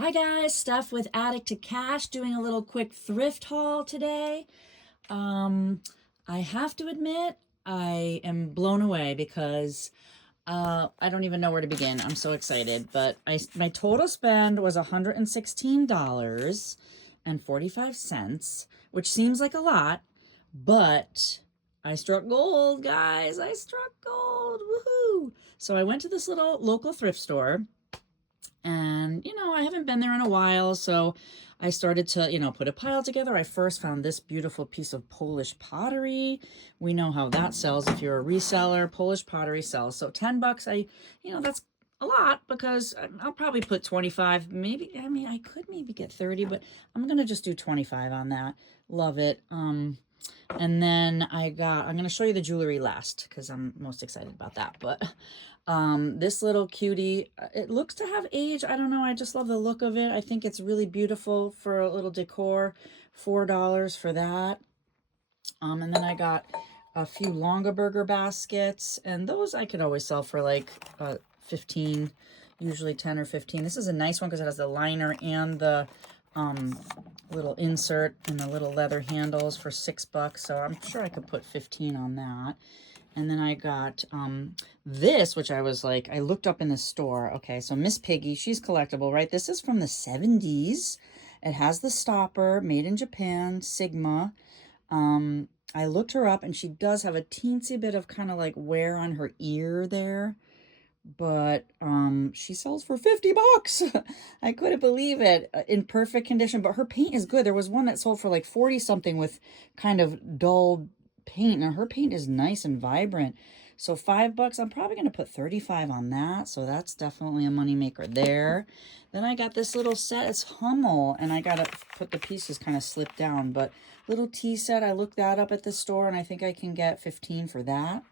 Hi guys, Steph with Addict to Cash doing a little quick thrift haul today. Um, I have to admit, I am blown away because I don't even know where to begin. I'm so excited, but my total spend was $116.45, which seems like a lot, but I struck gold, guys. I struck gold. Woohoo! So I went to this little local thrift store and, I haven't been there in a while, so I started to, put a pile together. I first found this beautiful piece of Polish pottery. We know how that sells if you're a reseller. Polish pottery sells. So 10 bucks, that's a lot because I'll probably put 25, maybe, I could maybe get 30, but I'm going to just do 25 on that. Love it. And then I'm going to show you the jewelry last because I'm most excited about that. But this little cutie, it looks to have age. I don't know. I just love the look of it. I think it's really beautiful for a little decor. $4 for that. And then I got a few Longaberger baskets, and those I could always sell for like 15, usually 10 or 15. This is a nice one because it has the liner and the little insert and the little leather handles for $6. So I'm sure I could put 15 on that. And then I got this, which I was like, I looked up in the store. Okay, so Miss Piggy, she's collectible, right? This is from the 70s. It has the stopper, made in Japan, Sigma. I looked her up, and she does have a teensy bit of kind of like wear on her ear there. But she sells for 50 bucks. I couldn't believe it. In perfect condition, but her paint is good. There was one that sold for like 40 something with kind of dull paint. Now her paint is nice and vibrant. So $5, I'm probably going to put 35 on that. So that's definitely a moneymaker there. Then I got this little set. It's Hummel, and I got to put the pieces kind of slipped down. But little tea set, I looked that up at the store, and I think I can get 15 for that.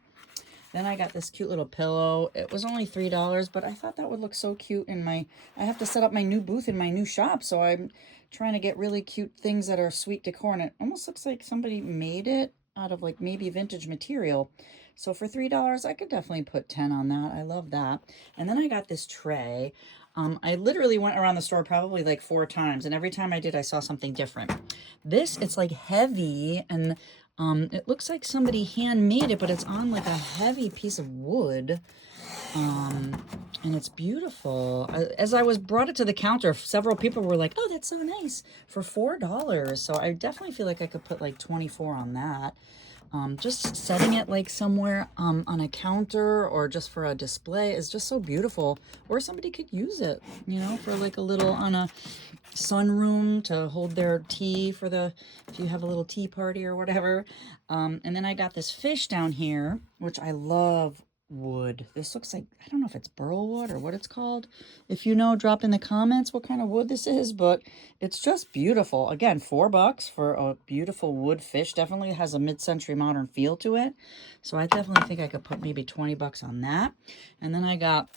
Then I got this cute little pillow. It was only $3, but I thought that would look so cute in I have to set up my new booth in my new shop, so I'm trying to get really cute things that are sweet decor, and it almost looks like somebody made it out of like maybe vintage material. So for $3, I could definitely put 10 on that. I love that. And then I got this tray. I literally went around the store probably like 4 times, and every time I did, I saw something different. This, it's like heavy, and it looks like somebody handmade it, but it's on like a heavy piece of wood. And it's beautiful. As I was brought it to the counter, several people were like, "Oh, that's so nice," for $4. So I definitely feel like I could put like 24 on that. Just setting it like somewhere on a counter or just for a display is just so beautiful. Or somebody could use it, for like a little on a sunroom to hold their tea for if you have a little tea party or whatever. And then I got this fish down here, which I love wood. This looks like, I don't know if it's burl wood or what it's called. If you know, drop in the comments what kind of wood this is, but it's just beautiful. Again, $4 for a beautiful wood fish. Definitely has a mid-century modern feel to it. So I definitely think I could put maybe 20 bucks on that. And then I got,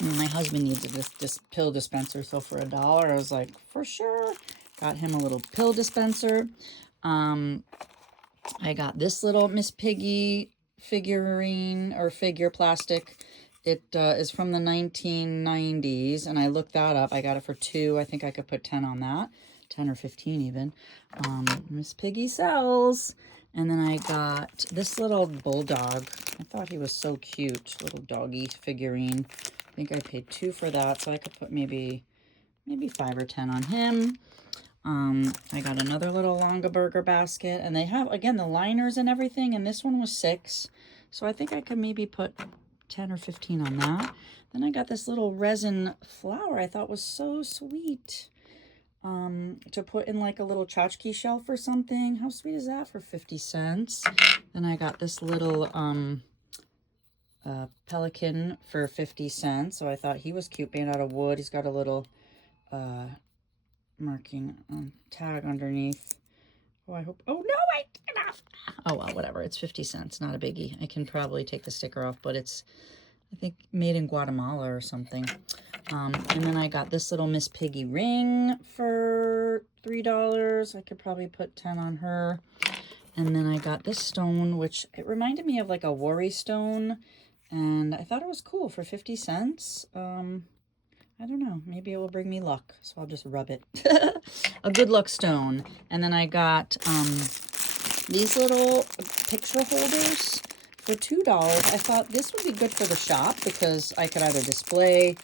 my husband needs this pill dispenser, so for $1, I was like, for sure. Got him a little pill dispenser. I got this little Miss Piggy figurine or figure plastic. It is from the 1990s, and I looked that up. I got it for $2. I think I could put 10 on that, 10 or 15 even. Miss Piggy sells. And then I got this little bulldog. I thought he was so cute, little doggy figurine. I think I paid $2 for that, so I could put maybe 5 or 10 on him. I got another little Longaberger basket, and they have, again, the liners and everything, and this one was $6. So I think I could maybe put 10 or 15 on that. Then I got this little resin flower I thought was so sweet. To put in like a little tchotchke shelf or something. How sweet is that for 50 cents? Then I got this little pelican for 50 cents. So I thought he was cute, made out of wood. He's got a little marking tag underneath. Oh, I hope. Oh, no, I took it off. Oh, well, whatever. It's 50 cents. Not a biggie. I can probably take the sticker off, but it's, I think, made in Guatemala or something. And then I got this little Miss Piggy ring for $3. I could probably put 10 on her. And then I got this stone, which it reminded me of like a worry stone. And I thought it was cool for 50 cents. I don't know, maybe it will bring me luck, so I'll just rub it. A good luck stone. And then I got these little picture holders for $2. I thought this would be good for the shop because I could either display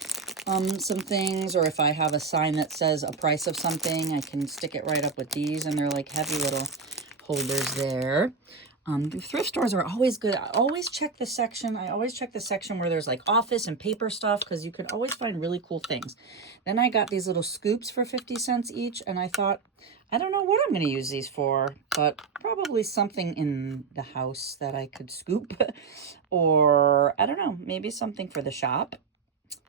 some things, or if I have a sign that says a price of something, I can stick it right up with these, and they're like heavy little holders there. Thrift stores are always good. I always check the section. I always check the section where there's like office and paper stuff, because you can always find really cool things. Then I got these little scoops for 50 cents each, and I thought, I don't know what I'm going to use these for, but probably something in the house that I could scoop, or I don't know, maybe something for the shop.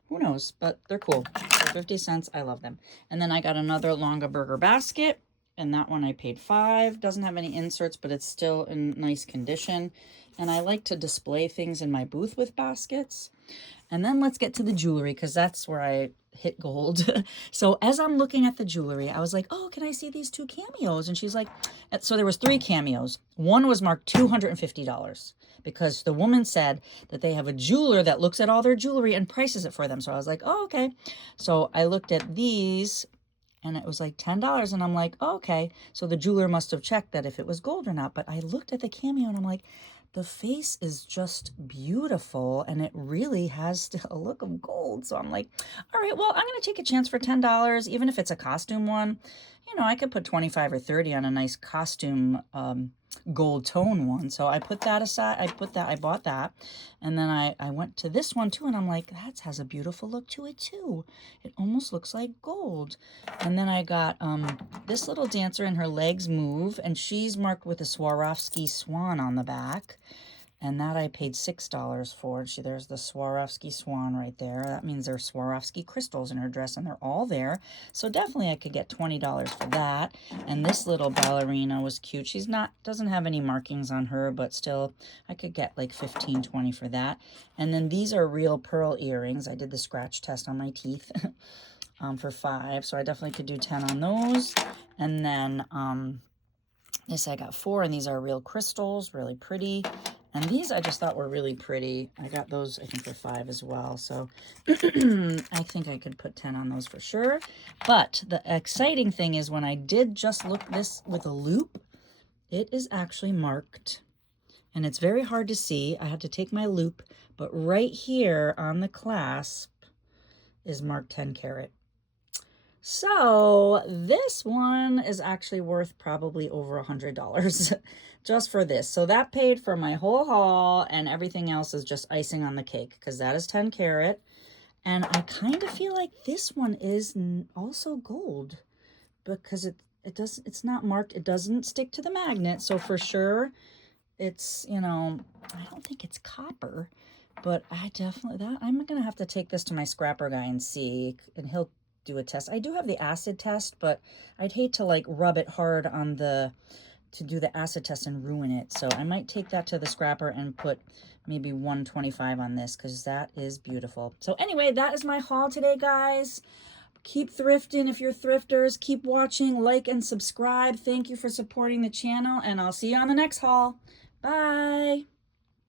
Who knows, but they're cool. For 50 cents, I love them. And then I got another Longa Burger basket, and that one I paid $5. Doesn't have any inserts, but it's still in nice condition. And I like to display things in my booth with baskets. And then let's get to the jewelry, because that's where I hit gold. So as I'm looking at the jewelry, I was like, oh, can I see these 2 cameos? And she's like, so there was 3 cameos. One was marked $250 because the woman said that they have a jeweler that looks at all their jewelry and prices it for them. So I was like, oh, okay. So I looked at these, and it was like $10, and I'm like, oh, okay. So the jeweler must have checked that if it was gold or not. But I looked at the cameo, and I'm like, the face is just beautiful, and it really has still a look of gold. So I'm like, all right, well, I'm going to take a chance for $10, even if it's a costume one. You know, I could put 25 or 30 on a nice costume gold tone one. So I put that aside. I bought that. And then I went to this one too, and I'm like, that has a beautiful look to it too. It almost looks like gold. And then I got this little dancer, and her legs move, and she's marked with a Swarovski swan on the back. And that I paid $6 for. There's the Swarovski swan right there. That means there's Swarovski crystals in her dress, and they're all there. So definitely I could get $20 for that. And this little ballerina was cute. She's doesn't have any markings on her, but still I could get like $15, $20 for that. And then these are real pearl earrings. I did the scratch test on my teeth for $5. So I definitely could do 10 on those. And then this I got 4, and these are real crystals, really pretty. And these I just thought were really pretty. I got those, I think, for $5 as well. So I think I could put 10 on those for sure. But the exciting thing is when I did just look this with a loop, it is actually marked. And it's very hard to see. I had to take my loop. But right here on the clasp is marked 10 karat. So this one is actually worth probably over $100 just for this. So that paid for my whole haul, and everything else is just icing on the cake because that is 10 karat. And I kind of feel like this one is also gold because it's not marked. It doesn't stick to the magnet. So for sure it's, you know, I don't think it's copper, but I'm going to have to take this to my scrapper guy and see, and he'll do a test. I do have the acid test, but I'd hate to like rub it hard on to do the acid test and ruin it. So I might take that to the scrapper and put maybe 125 on this because that is beautiful. So anyway, that is my haul today, guys. Keep thrifting if you're thrifters. Keep watching, like, and subscribe. Thank you for supporting the channel, and I'll see you on the next haul. Bye.